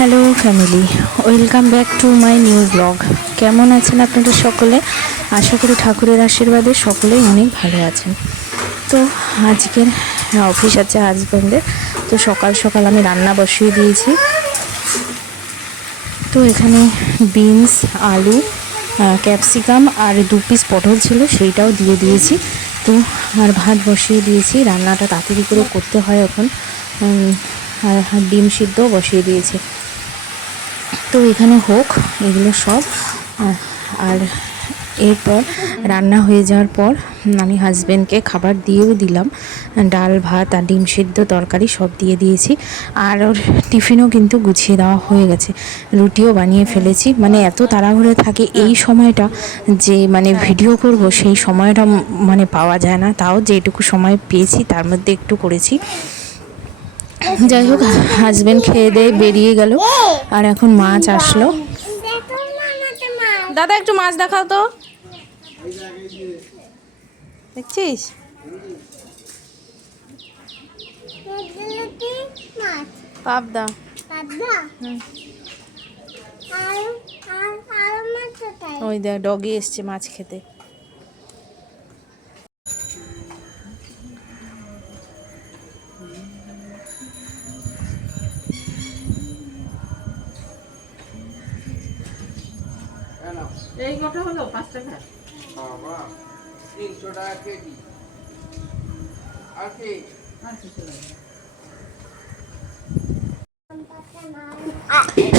Hello family, welcome back to my new blog. কেমন আছেন আপনারা সকলে? আশা করি ঠাকুরের আশীর্বাদে সকলেই অনেক ভালো আছেন। তো আজকের অফিস আছে হাজব্যান্ডের, তো সকাল সকাল আমি রান্না বসিয়ে দিয়েছি। তো এখানে বিনস, আলু, ক্যাপসিকাম আর 2 পিস পটল ছিল, সেইটাও দিয়ে দিয়েছি। তো আর ভাত বসিয়ে দিয়েছি, রান্নাটা তাড়াতাড়ি করে করতে হয় এখন। আর ডিম সিদ্ধও বসিয়ে দিয়েছি। তো এখানে হোক এগুলো সব, আর এরপর রান্না হয়ে যাওয়ার পর আমি হাজব্যান্ডকে খাবার দিয়েও দিলাম। ডাল, ভাত আর ডিম সিদ্ধ তরকারি সব দিয়ে দিয়েছি। আর ওর টিফিনও কিন্তু গুছিয়ে দেওয়া হয়ে গেছে, রুটিও বানিয়ে ফেলেছি। মানে এত তাড়াহুড়ো থাকে এই সময়টা, যে মানে ভিডিও করব সেই সময়টা মানে পাওয়া যায় না। তাও যেটুকু সময় পেয়েছি তার মধ্যে একটু করেছি। যাই হোক, হাজব্যান্ড খেয়ে দিয়ে বেরিয়ে গেল, আর এখন মাছ আসলো। দাদা একটু মাছ দেখাও তো, দেখছিস? পাবদা। ওই দেখ ডগি এসছে মাছ খেতে। এই কটা হলো? 5 টাকা। বাবা 300 টাকা কেজি। আর কি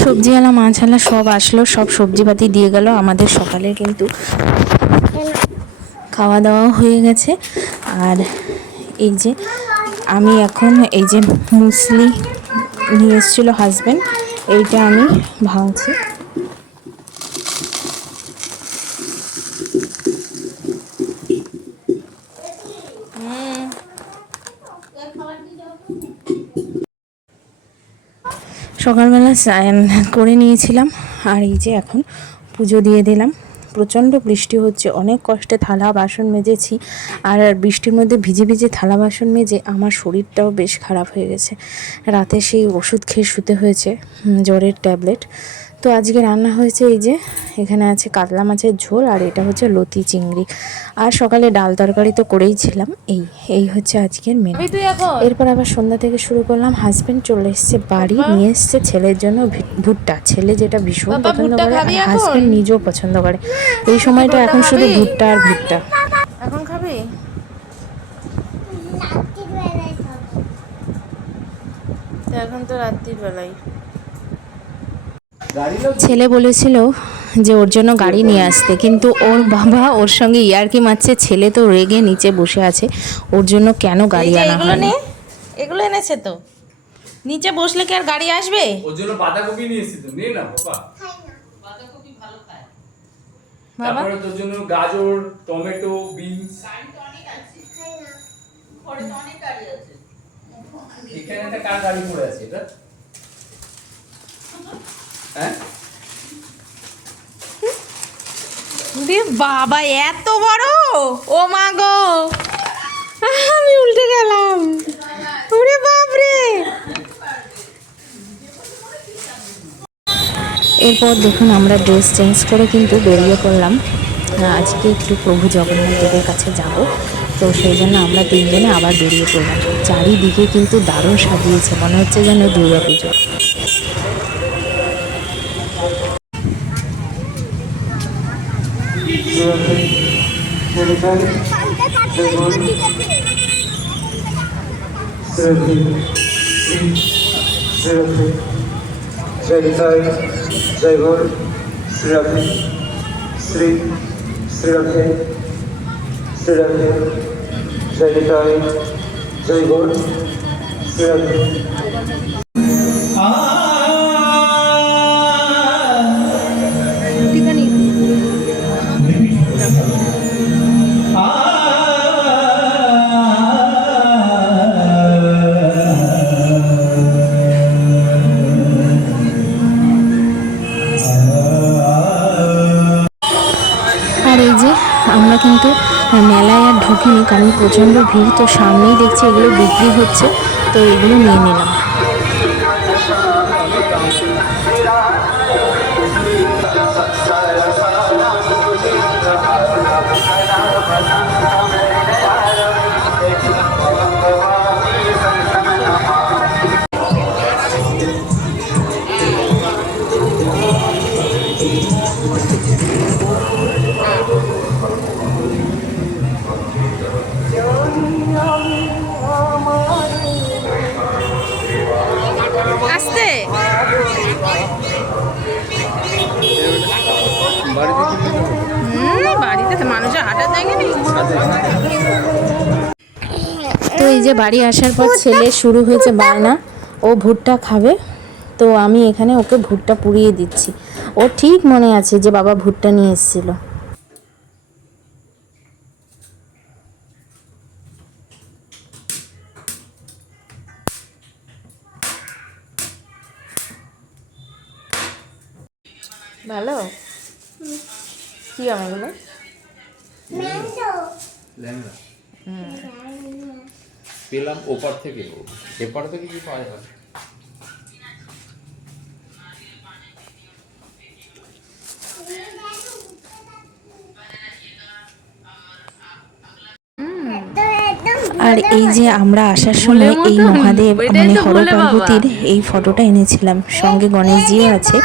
সবজিওয়ালা, মাছওয়ালা সব আসলো, সব সবজিপাতি দিয়ে গেল। আমাদের সকালে কিন্তু খাওয়া দাওয়া হয়ে গেছে। আর এই যে আমি এখন এই যে মুসলি নিয়ে এসেছিলো হাজব্যান্ড, এইটা আমি ভাঙছি। সকালবেলা স্নান করে নিয়েছিলাম, আর এই যে এখন পুজো দিয়ে দিলাম। প্রচণ্ড বৃষ্টি হচ্ছে, অনেক কষ্টে থালা বাসন মেজেছি। আর বৃষ্টির মধ্যে ভিজে ভিজে থালা বাসন মেজে আমার শরীরটাও বেশ খারাপ হয়ে গেছে। রাতে সেই ওষুধ খেয়ে শুতে হয়েছে, জ্বরের ট্যাবলেট। তো আজকে রান্না হয়েছে এই যে, এখানে আছে কাতলা মাছের ঝোল, আর এটা হচ্ছে লতি চিংড়ি। আর সকালে ডাল তরকারি তো করেইছিলাম। এই হচ্ছে আজকের মেনু। এরপর আবার সন্ধ্যা থেকে শুরু করলাম। হাজব্যান্ড চলে এসছে বাড়ি, নিয়ে এসছে ছেলের জন্য ভুট্টা। ছেলে যেটা ভীষণ পছন্দ করে, আর হাজব্যান্ড নিজেও পছন্দ করে। এই সময়টা এখন শুধু ভুট্টা আর ভুট্টা। এখন খাবি? এখন তো রাত্রির বেলায়। ছেলে বলেছিল যে ওর জন্য গাড়ি নিয়ে আসতে, কিন্তু ওর বাবা ওর সঙ্গে ইয়ার্কি মারছে। ছেলে তো রেগে নিচে বসে আছে, ওর জন্য কেন গাড়ি আনা হয়নি। এগুলো এনেছে তো, নিচে বসলে কি আর গাড়ি আসবে? ওর জন্য বাঁধাকপি নিয়ে এসেছি তো, নিয়ে না বাবা। বাঁধাকপি ভালো খায় বাবা। তারপরে তোর জন্য গাজর, টমেটো, বিনস। গাড়ি তো অনেক আছে, খাই না। ঘরে তো অনেক গাড়ি আছে। এখানে একটা কার গাড়ি পড়ে আছে এটা? হ্যাঁ বাবা এত বড়! ও মা গো, আমি উল্টে গেলাম। ওরে বাপ রে! এরপর দেখুন আমরা ড্রেস চেঞ্জ করে কিন্তু বেরিয়ে পড়লাম। আজকে একটু প্রভু জগন্নাথ দেবের কাছে যাব, তো সেই জন্য আমরা 3 জনে আবার বেরিয়ে পড়লাম। চারিদিকে কিন্তু দারুণ সাজিয়েছে, মনে হচ্ছে যেন দুর্গা পুজো। জয় ভোর শ্রীরাধে, শ্রী শ্রীরাধে, শ্রীরাধে, জয় নিতাই, জয় ভোর শ্রীরাধে। আর এই যে আমরা কিন্তু মেলায় আর ঢুকিনি, কারণ প্রচণ্ড ভিড়। তো সামনেই দেখছি এগুলো বিক্রি হচ্ছে, তো এগুলো নিয়ে নিলাম। বাড়িতে মানুষের হাঁটার জায়গা নেই। তো এই যে বাড়ি আসার পর ছেলে শুরু হয়েছে বায়না, ও ভুট্টা খাবে। তো আমি এখানে ওকে ভুট্টা পুড়িয়ে দিচ্ছি। ও ঠিক মনে আছে যে বাবা ভুট্টা নিয়ে এসেছিল। ভালো কি আমাগুলো ল্যাংড়া পেলাম ওপার থেকে, এপার থেকে কি পাওয়া যাবে? আর এই যে আমরা আসার সময় এই মহাদেব মানে হর পার্বতীর এই ফটোটা এনেছিলাম, সঙ্গে গণেশজিও আছে।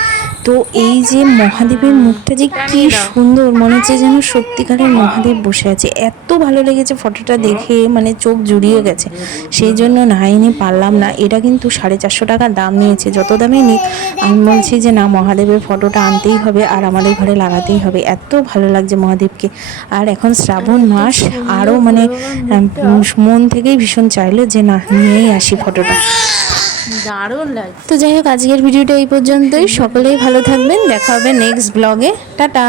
তো এই যে মহাদেবের মুখটা যে কি সুন্দর, মনে হচ্ছে যেন সত্যিকারের মহাদেব বসে আছে। এত ভালো লেগেছে ফটোটা দেখে, মানে চোখ জুড়িয়ে গেছে। সেই জন্য না এনে পারলাম না। এটা কিন্তু 450 টাকা দাম নিয়েছে। যত দামে নিক আমি বলছি যে না, মহাদেবের ফটোটা আনতেই হবে আর আমাদের ঘরে লাগাতেই হবে। এত ভালো লাগছে মহাদেবকে। আর এখন শ্রাবণ মাস, আরও মানে মন থেকেই ভীষণ চাইলো যে না, নিয়েই আসি ফটোটা। দারুণ লাগে। তো যাই হোক, আজকের ভিডিওটা এই পর্যন্তই। সকলেই ভালো থাকবেন, দেখা হবে নেক্সট ব্লগে। টাটা।